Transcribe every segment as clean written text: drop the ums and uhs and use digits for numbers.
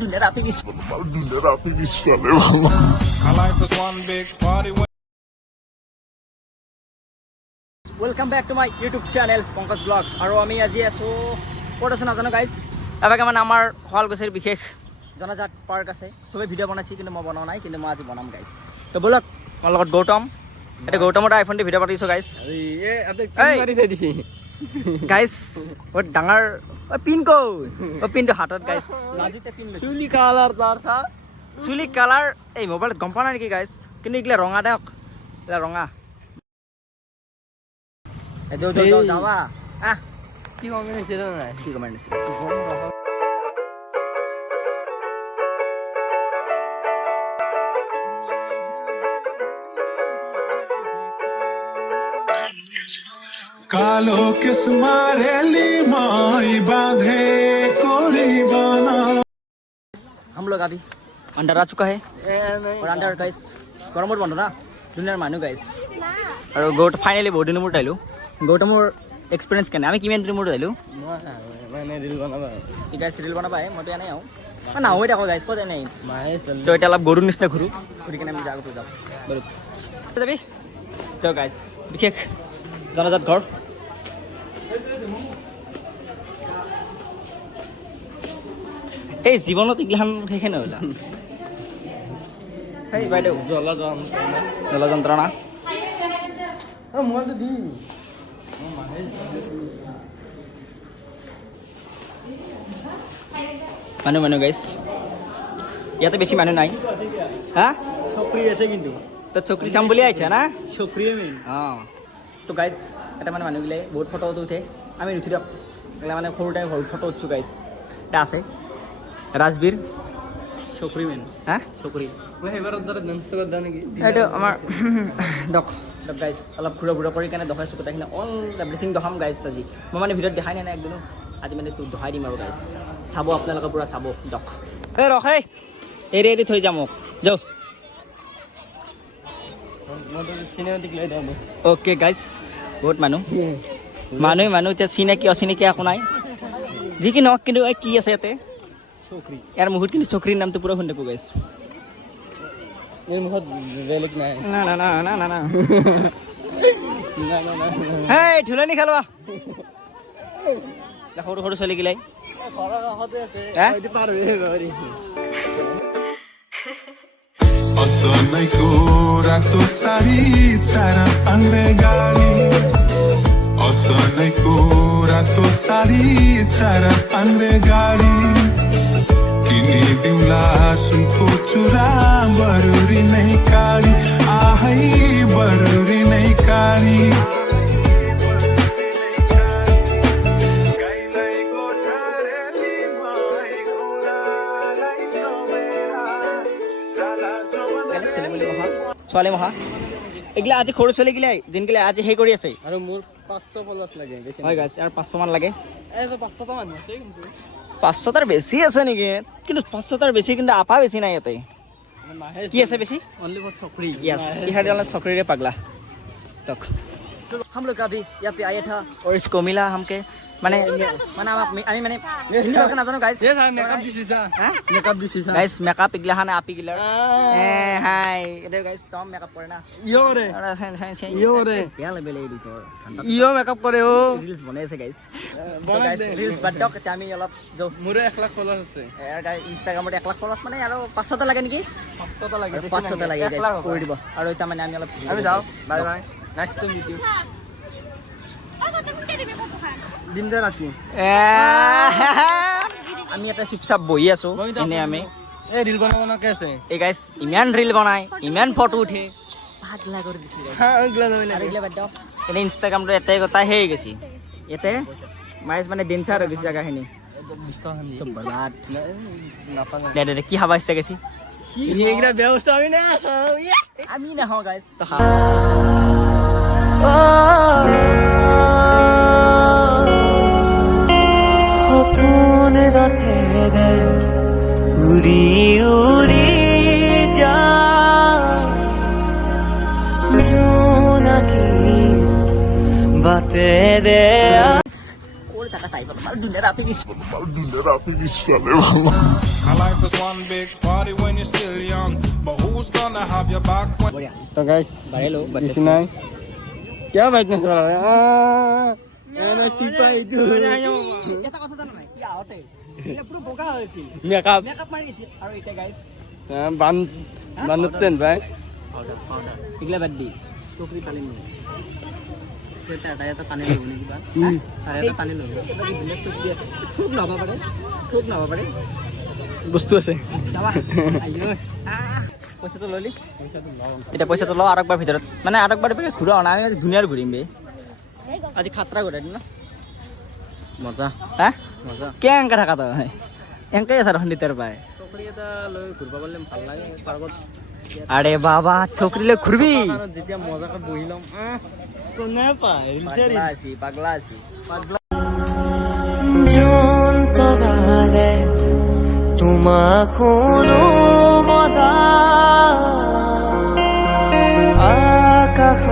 Dunia rapi guys. Welcome back to my YouTube channel Pankaj Vlogs. আৰু আমি আজি আছো ক'ত আছো নাজানো গাইজ। এবাৰ মানে আমাৰ শুৱালকুছিৰ বিশেষ জনাজাত পাৰ্ক আছে। সবে ভিডিঅ' বনাইছে কিন্তু মই বনোৱা নাই, কিন্তু মই আজি বনাম গাইজ। তো বলক মোৰ লগত গৌতম। এটা গৌতমৰ আইফোন দি ভিডিঅ' পাতিছো গাইজ। গাইজ বহুত ডাঙৰ পিন পিনটো হাতত গাইজ। লাজুতে পিন চুলি কালাৰ তাৰ চা চুলি কালাৰ এই মোবাইলত গম পোৱা নাই নেকি গাইজ, কিন্তু এইগিলা ৰঙা দেখ, এইগিলা ৰঙা। যাবা কি কমেণ্ট হৈছে নাই, কি কমেণ্ট হৈছে कालो किस्मारेली माई बांधे कोरी बना। हम लोग अभी अंडर आ चुका है और अंडर गाइस गरम बंद ना दुनियार मानु गाइस। और गोट फाइनली बहुत दिन मूर्त आइलो गौतমৰ एक्सपीरियंस केने आमी किमान दिन मूर्त आइलो মানে রিল বনাবা गाइस रील बनाबा है मते आनै आउ ना होय देखो गाइस कोते नै तो এটা অলপ গৰুৰ নিচিনা ঘুৰু ঘুৰি কেনে আমি যাও যাও বল যাবি তো গাইস বিশেষ জনাজাত ঘৰ এই জীৱনত ইগলান সেইখানে হলা এই বাইদেউ জলা যন্ত্ৰণা মইতো দি মানুহ গাইছ ইয়াতে বেছি মানুহ নাই। হা ছকরি আছে কিন্তু তো চকরি চাম বুলি আইছা না ছকরিয়ে মেইন তো গাইছ এটা মানে মানুহগিলাই বহুত ফটো উঠে, আমি নুঠি দিয়ক এগুলা মানে সৰু টাইম ফটো উঠছো গাইছ। এটা আছে ৰাজবীৰ ছকৰি মেইন হা ছকৰি মই এবাৰ দৰে ডান্স কৰা দা নেকি এইটো আমাৰ দক গাইছ অলপ ঘূৰা কৰি কেনে দেখাইছোঁ গোটেইখিনি অল এভৰিথিং দেখাম গাইছ আজি। মই মানে ভিডিঅ'ত দেখাই নাই একদিনো, আজি মানে তোক দেখাই দিম আৰু গাইছ। চাব আপোনালোকে পুৰা চাব দক এই ৰখে এৰি থৈ যাম মোক যাও। সিনেমাটিক লাইট আনো অ'কে গাইছ বহুত মানুহ এতিয়া চিনাকি অচিনাকি একো নাই যি কি নহওক, কিন্তু কি আছে ইয়াতে ছকরি ইয়াৰ মুখত কিন্তু চকৰিৰ নামটো পুৰা শুনি থাকোঁ গাইছ। এই মুখত বেলেগ নাই না না না না না না না না না হেই ঢুলনি খেলোৱা সৰু সৰু ছোৱালী গিলাই ঘৰৰ কাষতে আছে হা? এইটো পাৰ হৈ গৰি असनैको रातो साडी चार आङ्ग्रे गाडी असनैको रातो साडी चार आङ्ग्रे गाडी किनिदिउँला सुनको चुरा बरुरी नै काडी आहै बरुरी नै काडी ছোৱালী মহা এইগিলা আজি সৰু ছোৱালী গিলাই যোনগিলা আজি সেই কৰি আছে। আৰু মোৰ 500 প্লাস লাগে বেছি হয় গাইছ আৰু 500 মান লাগে। এই তো 500 টা মানুহ আছে কিন্তু 500 তাৰ বেছি আছে নেকি, কিন্তু 500 তাৰ বেছি কিন্তু আপা বেছি নাই ইয়াতে। মাহে কি আছে বেছি অনলি ফর ছকরি यस इहाड़ी वाला चक्री पगला तक हम लोग अभी यहाँ पे आया था और इसको मिला हमके माने माने আমি মানে হিন্দি ভাষা নাজানো গাইস। এ স্যার মেকআপ দিছি স্যার হ্যাঁ মেকআপ দিছি স্যার গাইস মেকআপ ইগলা হানা আপি গিলা এ হাই এটা গাইস তম মেকআপ করে না ইয়ো রে ওরা ইয়ো রে বেয়া লেভেল এই দিকে ইয়ো মেকআপ করে ও রিলস বনাইছে গাইস। বনাই গাইস দে রিলস বাদ দাও আমি অলপ যো মোরে 1 লাখ ফলোয়ার আছে এটা ইনষ্টাগ্রামত 1 লাখ ফলোৱাৰ্ছ মানে আৰু 500 টা লাগে নেকি 500 টা লাগে 500 টা লাগে গাইস কৰি দিব। আৰু এটা মানে আমি অলপ আমি যাও bye bye next to meet you দিন দে রাখি আমি এটা চুপচাপ বহি আছো এনে আমি এই রিল বানাবো না কেসে এই গাইস ইমান রিল বনাই ইমান ফটো উঠে পাগলা করে দিছি গাইস। হ্যাঁ ওগুলা নই না আর এগুলা বাদ দাও এনে ইনষ্টাগ্রামটো এটাই কথা হেই গেছি এতে মাইস মানে ডেন্সার হৈ গেছি জায়গাখিনি সব বরবাদ না পাঙ্গা দে কি হাবা ইচ্ছা গেছি এইগুলা ব্যবস্থা আমি না হও গাইস তো সপোন গাঁথে দে উৰি উৰি যায় জোনাকী বাটে দে নাইব তোমাৰ দুনিয়াৰ আপি কিছু My life is one big party when you're still young, but who's gonna have your back when বঢ়িয়া तो गाइस বাঢ়িলো इसी नहीं क्या बैठने वाला है एना सिपाही तू এটা কথা জানো নাই কি আহতে এটা পুরো বোকা হয়েছিল मेकअप মেকআপ মারিছিল আৰু এটা গাইস बांधते हैं भाई পাউডাৰ এগুলা বাদ দি চকৰি পালি নি এটা এটা পানি লব নি কিবা তাৰে এটা পানি লব ব্লেক চকরি আছে খুব লবা পারে বস্তু আছে যাবা আইও পইচাটো ললি এটা পইচাটো লও আরেকবার ভিতৰত মানে আৰেকবাৰ বেগে ঘুৰাও না আমি আজ দুনিয়াৰ ঘুৰিম বে আজি খাতৰা ঘুৰাই দিম না মজা হ্যাঁ মজা কেংকা থাকা তো এংকাই আছে রহন দিতের পায় চকরি এটা লৈ ঘুরবা বললে ভাল লাগে পার্বত আরে বাবা চকরি লৈ ঘুরবি যেতিয়া মজাকে বহিলাম কোনে পায় পাগলা আছি যন্তৰাৰে তোমাক শুনো মদা আকাশ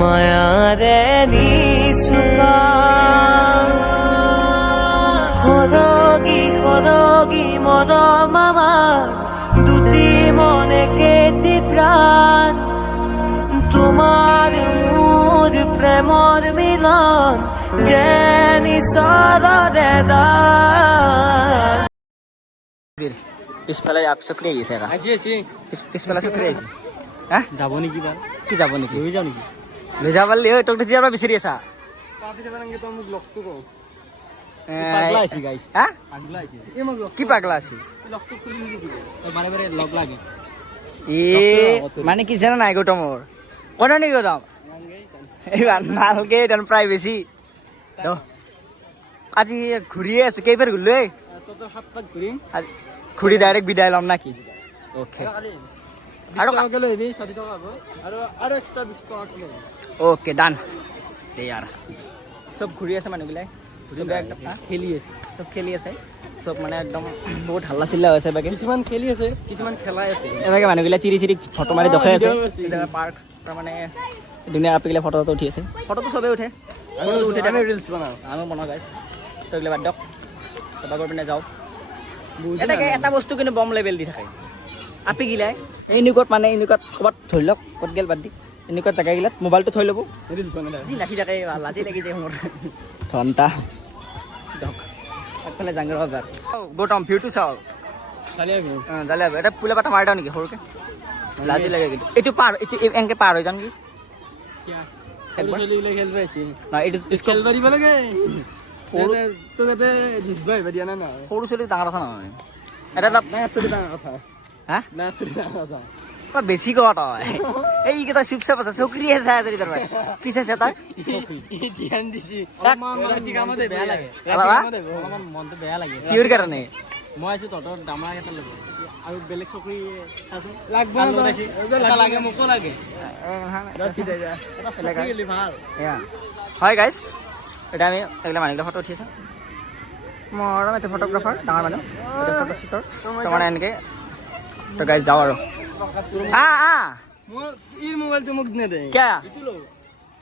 মায়াৰে নিচুকা সৰগী মদ মামা দুটি মনে কেটি প্ৰাণ তোমাৰ মোৰ প্ৰেমৰ মিলন যেনি সাদে পিছফালে আপ চকরি আহিছে একা আসি পিছফালে চকরি আহিছে হ্যাঁ যাব নেকি বা কি যাব নেকি লৈ যাও নেকি লৈ যাব পারলি ঐ তোক যেতিয়াৰ পৰা বিচাৰি আছা তাৰপিছত মানে তো মোক লগটো কও এ, পাগলা আছি গাইস হা পাগলা আছি এই মোক লগ কি পাগলা আছি লগটো খুলি নিকি দিবি বাৰে বাৰে লগ লাগে এ মানে কি জানা নাই গৌতমৰ কোন নেকি গৌতম এইবাৰ নালগে দেন প্ৰাইভেচি আজি ঘূৰিয়ে আছো কেইবাৰ ঘূৰিলো তত হাত পাত ঘুৰিম ঘূৰি ডাইৰেক্ট বিদায় ল'ম নাকি অ'কে আৰু কাকে লৈ আহিবি 60 টকা হ'ব আৰু এক্সট্ৰা 20 টকা লৈ অ'কে ডান দে ইয়াৰ চব ঘূৰি আছে মানুহবিলাক খেলি আছে চব খেলি আছে চব মানে একদম বহুত হাল্লা চিল্লা হৈছে বাকী কিছুমান খেলি আছে কিছুমান খেলাই আছে এনেকৈ মানুহবিলাক চিৰি চিৰি ফটো মাৰি দেখাই আছে পাৰ্ক তাৰমানে ধুনীয়া আপিগিলা ফটো উঠি আছে ফটোটো চবেই উঠে ফটোটো উঠি থাকে ৰিলছ বনাও আমি বনাওঁ গাইছ তো এইবিলাক বাদ দিয়ক তাৰপৰা গৈ পিনে যাওঁ এনেকৈ এটা বস্তু কিন্তু বম লেভেল দি থাকে আপিগিলাই এনেকুৱাত মানে এনেকুৱাত ক'ৰবাত ধৰি লওক ক'ত গেল বাদ দি এনেকুৱা জেগাগিলাত মোবাইলটো থৈ ল'ব ৰিলছ বনাও যি নাচি থাকে লাজি লাগি যায় মোৰ ঘণ্টা দিয়ক আগফালে জাংগৰ বাৰ গৌতম ভিউটো চাওক খালি আমি জালে এটা পুলে পাতা মাৰি দিওঁ নেকি সৰুকৈ লাজি লাগে কিন্তু এইটো পাৰ এইটো এনেকৈ পাৰ হৈ যাম নেকি একবাৰ খেলি খেলবা আছে নাই এইটো খেলবা দিব লাগে তো তাতে দিছবাই বাদিয়া না না সৰু ছোৱালী ডাঙৰ আছে নহয় এটা এটা না চলি ডাঙৰ কথা হা না চলি ডাঙৰ কথা তই বেছি কওঁ তই এইকেইটা চুপচাপ আছে চকৰিয়ে চাই আছে তাৰ কি চাইছে তই ধ্যান দিছি কামতে বেয়া লাগে অলপমান মনটো বেয়া লাগে কিহৰ কাৰণে মই আছো তহঁতৰ দামৰা এটা ল'ব আৰু বেলেগ চকৰি চাচোন লাগব লাগে মোকো লাগে ভাল হয় গাইজ এতিয়া আমি এইবিলাক মানুহবিলাক ফটো উঠিছে মৰম এইটো ফটোগ্ৰাফাৰ ডাঙৰ মানুহ এইটো ফটো শ্বুটৰ তাৰমানে এনেকৈ তো গাইজ যাওঁ আৰু ই মোবাইলটো মোক নেদে क्या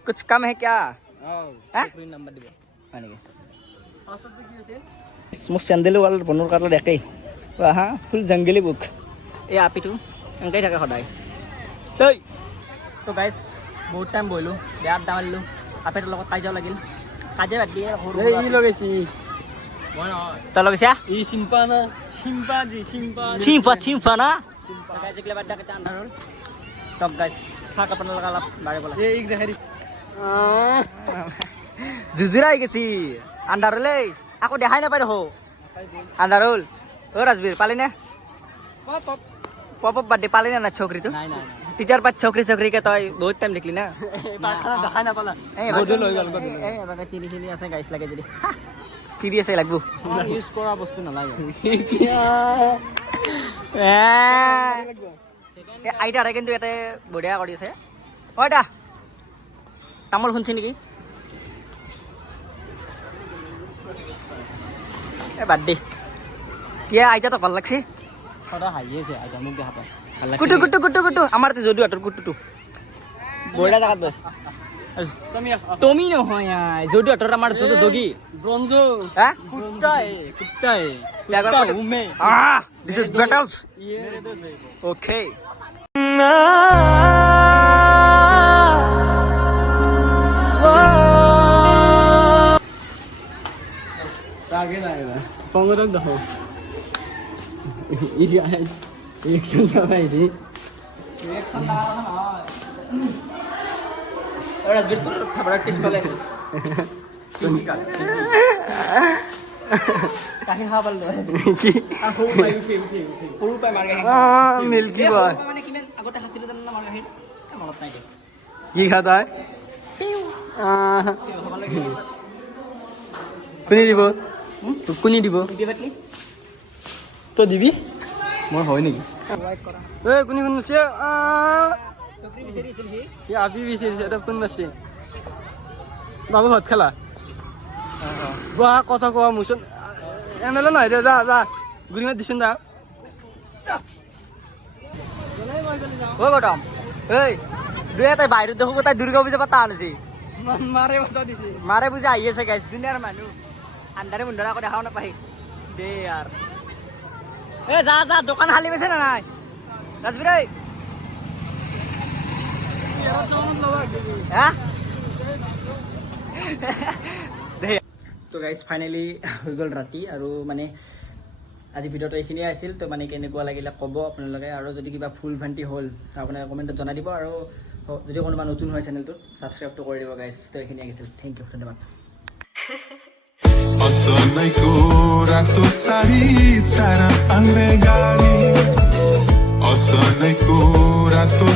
कुछ कम है क्या हाँ? নাম্বাৰ দিব হয় নেকি মোৰ চেণ্ডেলো ৱাল বনোৱাৰ কাৰণে একেই হা ফুল জংগলী বুক এই আপিটো এনেকৈ থাকে সদায় তই তো গাইজ বহুত টাইম বহিলোঁ বেয়া আড্ডা মাৰিলোঁ আপিটোৰ লগত কাজিয়াও লাগিল কাজিয়া বাদ দিয়ে ই লগাইছি তই লগাইছা ই চিম্পা না চিম্পা চিম্পা না গাইজ এইগিলা বাদ দিয়া কেইটা আন্ধাৰ হ'ল তক গাইজ চাহ কাপোৰ লগা অলপ বাঢ়িব লাগে এই দেখাই দি জুজুৰা আহি গেছি আন্ধাৰ হ'লে আকৌ দেখাই নাপায় দেখো আন্ধাৰ হ'ল অ' ৰাজবীৰ পালিনে পপ বাদ দি পালিনে না চকৰিটো নাই নাই টিচাৰ পাত চকৰিকে তই বহুত টাইম দেখলি না দেখাই নাপালা এই এবাৰ চিৰি চিৰি আছে গাইছ লাগে যদি চিৰি আছে লাগব ইউজ কৰা বস্তু নালাগে আইতাৰে কিন্তু ইয়াতে বঢ়িয়া কৰি আছে অ' দা তামোল শুনছি নেকি এ বাদ দি কি আইতাটো ভাল লাগছি সদায় হাঁহি আছে আইতা মোক দেখা পায় কুটু কুটু কুটু কুটু আমাৰ যদিও হাতৰ কুটুটো বঢ়িয়া জেগাত বৈছে তুমি নহয় যদি অটৰ আমাৰ যোনটো দগী ব্ৰঞ্জো হা কুত্তাই কুত্তাই উমে দিস ইজ বেটলস ওকে আগে নাই পঙ্গতক দেখো ইয়া রিঅ্যাকশন দেখাই দি ৰাজবীৰ তোৰ ফেভাৰিট পিছ পালে কাহি খাব পালে কি সৰু পাই মাৰ গাখীৰ মিল্কি বয় মানে কিমান আগতে খাইছিলো জানো না মাৰ গাখীৰ মনত নাই দে কি খাতা কোনে দিব কোনে দিব দিবাতলি তই দিবি মই হয় নেকি লাইক কৰা এই কোনে কোন আছে চকৰি বিচাৰিছিল সি কি আপি বিচাৰিছে এটা কোন আছে বাবু ভাত খালা বাহ কথা কোৱা মুচন এমএলএ নহয় দে যা যা গুৰি মাত দিছোন যা ও গৌতম এই দুই এটাই বাহিৰত দেখো তাই দুৰ্গা পূজা পাতা আনিছে মাৰে কথা দিছে মাৰে পূজা আহি আছে গাইছ দুনিয়াৰ মানুহ আন্ধাৰে মুন্ধাৰে আকৌ দেখাও নাপায় দে ইয়াৰ এ যা যা দোকান খালী পাইছে না নাই ৰাজবীৰ ঐ হা তো গাইজ ফাইনেলি হৈ গ'ল ৰাতি আৰু মানে আজি ভিডিঅ'টো এইখিনিয়ে আছিল তো মানে কেনেকুৱা লাগিলে ক'ব আপোনালোকে আৰু যদি কিবা ভুল ভ্ৰান্তি হ'ল আপোনালোকে কমেণ্টত জনাই দিব আৰু যদি কোনোবা নতুন হয় চেনেলটোত ছাবস্ক্ৰাইবটো কৰি দিব গাইজ তো এইখিনিয়ে আহিছিল থেংক ইউ ধন্যবাদ असलैको रातो सारी चारा आङ्ग्रे गाडी असलैको रातो